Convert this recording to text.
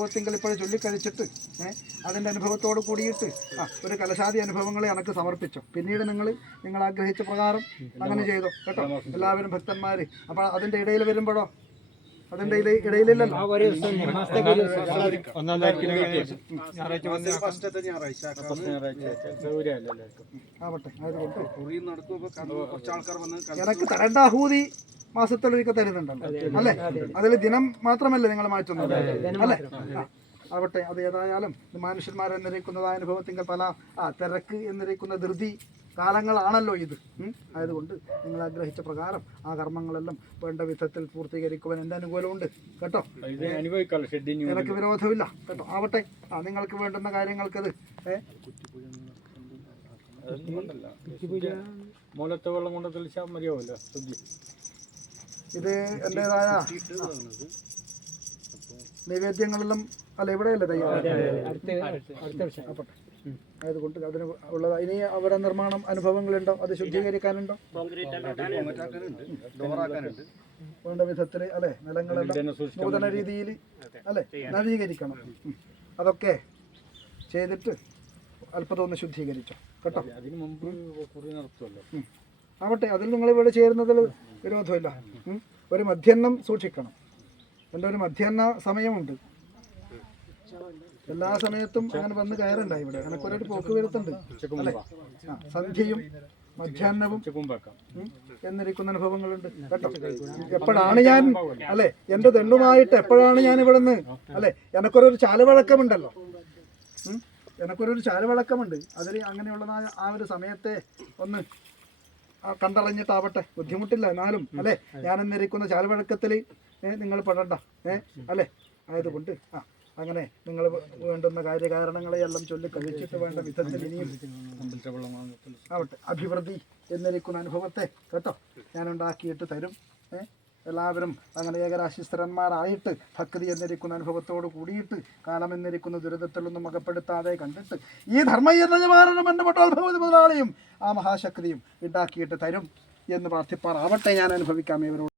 അനുഭവത്തിങ്കിൽ ഇപ്പോൾ ചൊല്ലിക്കഴിച്ചിട്ട് അതിൻ്റെ അനുഭവത്തോട് കൂടിയിട്ട് ഒരു കലശാദി അനുഭവങ്ങളെ എനിക്ക് സമർപ്പിച്ചു. പിന്നീട് നിങ്ങൾ ആഗ്രഹിച്ച പ്രകാരം അങ്ങനെ ചെയ്തു കേട്ടോ. എല്ലാവരും ഭക്തന്മാർ. അപ്പോൾ അതിൻ്റെ ഇടയിൽ വരുമ്പോഴോ അതിൻ്റെ ഇടയിലില്ലല്ലോ. ആവട്ടെ. എനിക്ക് തരേണ്ട ആഹൂതി മാസത്തിലൊരിക്കൽ തരുന്നുണ്ടല്ലോ അല്ലേ? അതിൽ ദിനം മാത്രമല്ലേ നിങ്ങൾ മാറ്റുന്നത് അല്ലേ? ആവട്ടെ. അത് ഏതായാലും മനുഷ്യന്മാരെന്നിരിക്കുന്നതായ അനുഭവത്തിങ്കിൽ പല തിരക്ക് എന്നിരിക്കുന്ന ധൃതി കാലങ്ങളാണല്ലോ ഇത്. ആയതുകൊണ്ട് നിങ്ങൾ ആഗ്രഹിച്ച പ്രകാരം ആ കർമ്മങ്ങളെല്ലാം വേണ്ട വിധത്തിൽ പൂർത്തീകരിക്കുവാൻ എൻ്റെ അനുകൂലമുണ്ട് കേട്ടോ. എനിക്ക് വിരോധമില്ല കേട്ടോ. ആവട്ടെ. നിങ്ങൾക്ക് വേണ്ടുന്ന കാര്യങ്ങൾക്കത് ഇത് എൻ്റെതായ നൈവേദ്യങ്ങളെല്ലാം അല്ല ഇവിടെയല്ലേ തയ്യാറാക്കട്ടെ. ആയതുകൊണ്ട് അതിന് ഉള്ളത് ഇനി അവരുടെ നിർമ്മാണം അനുഭവങ്ങളുണ്ടോ? അത് ശുദ്ധീകരിക്കാനുണ്ടോ? വേണ്ട വിധത്തിൽ അല്ലെ നിലങ്ങളെല്ലാം നൂതന രീതിയിൽ അല്ലെ നവീകരിക്കണം. അതൊക്കെ ചെയ്തിട്ട് അല്പതൊന്ന് ശുദ്ധീകരിച്ചോ കേട്ടോ. ആവട്ടെ. അതിൽ നിങ്ങൾ ഇവിടെ ചേരുന്നതിൽ വിരോധമില്ല. ഒരു മധ്യാഹ്നം സൂക്ഷിക്കണം. എൻ്റെ ഒരു മധ്യാഹ്ന സമയമുണ്ട്. എല്ലാ സമയത്തും അങ്ങനെ വന്ന് കയറുണ്ടായി ഇവിടെ. എനക്കൊരു പോക്ക് വരുത്തുണ്ട് അല്ലേ? സന്ധ്യയും മധ്യാഹ്നവും എന്നിരിക്കുന്ന അനുഭവങ്ങളുണ്ട് കേട്ടോ. എപ്പോഴാണ് ഞാൻ അല്ലെ എൻ്റെ തെണ്ണുമായിട്ട് എപ്പോഴാണ് ഞാൻ ഇവിടെ നിന്ന് അല്ലെ എനക്കൊരു ചാലവഴക്കമുണ്ടല്ലോ. എനക്കൊരു ചാലവഴക്കമുണ്ട്. അതിൽ അങ്ങനെയുള്ളതായ ആ ഒരു സമയത്തെ ഒന്ന് കണ്ടറിഞ്ഞിട്ടാവട്ടെ. ബുദ്ധിമുട്ടില്ല എന്നാലും അല്ലെ ഞാൻ എന്നിരിക്കുന്ന ചാലവഴക്കത്തിൽ നിങ്ങൾ പെടണ്ട അല്ലെ. ആയതുകൊണ്ട് അങ്ങനെ നിങ്ങൾ വേണ്ടുന്ന കാര്യകാരണങ്ങളെയെല്ലാം ചൊല്ലിക്കഴിച്ചിട്ട് വേണ്ട വിധത്തിൽ ഇനിയും ആവട്ടെ. അഭിവൃദ്ധി എന്നിരിക്കുന്ന അനുഭവത്തെ കേട്ടോ ഞാൻ ഉണ്ടാക്കിയിട്ട് തരും. എല്ലാവരും അങ്ങനെ ഏകരാശിസ്ഥരന്മാരായിട്ട് ഭക്തി എന്നിരിക്കുന്ന അനുഭവത്തോട് കൂടിയിട്ട് കാലം എന്നിരിക്കുന്ന ദുരിതത്തിലൊന്നും അകപ്പെടുത്താതെ കണ്ടിട്ട് ഈ ധർമ്മയജ്ഞമാരണം ബന്ധപ്പെട്ട മുതലാളിയും ആ മഹാശക്തിയും ഉണ്ടാക്കിയിട്ട് തരും എന്ന് പ്രാർത്ഥിപ്പാറാവട്ടെ. ഞാൻ അനുഭവിക്കാം ഇവരോട്.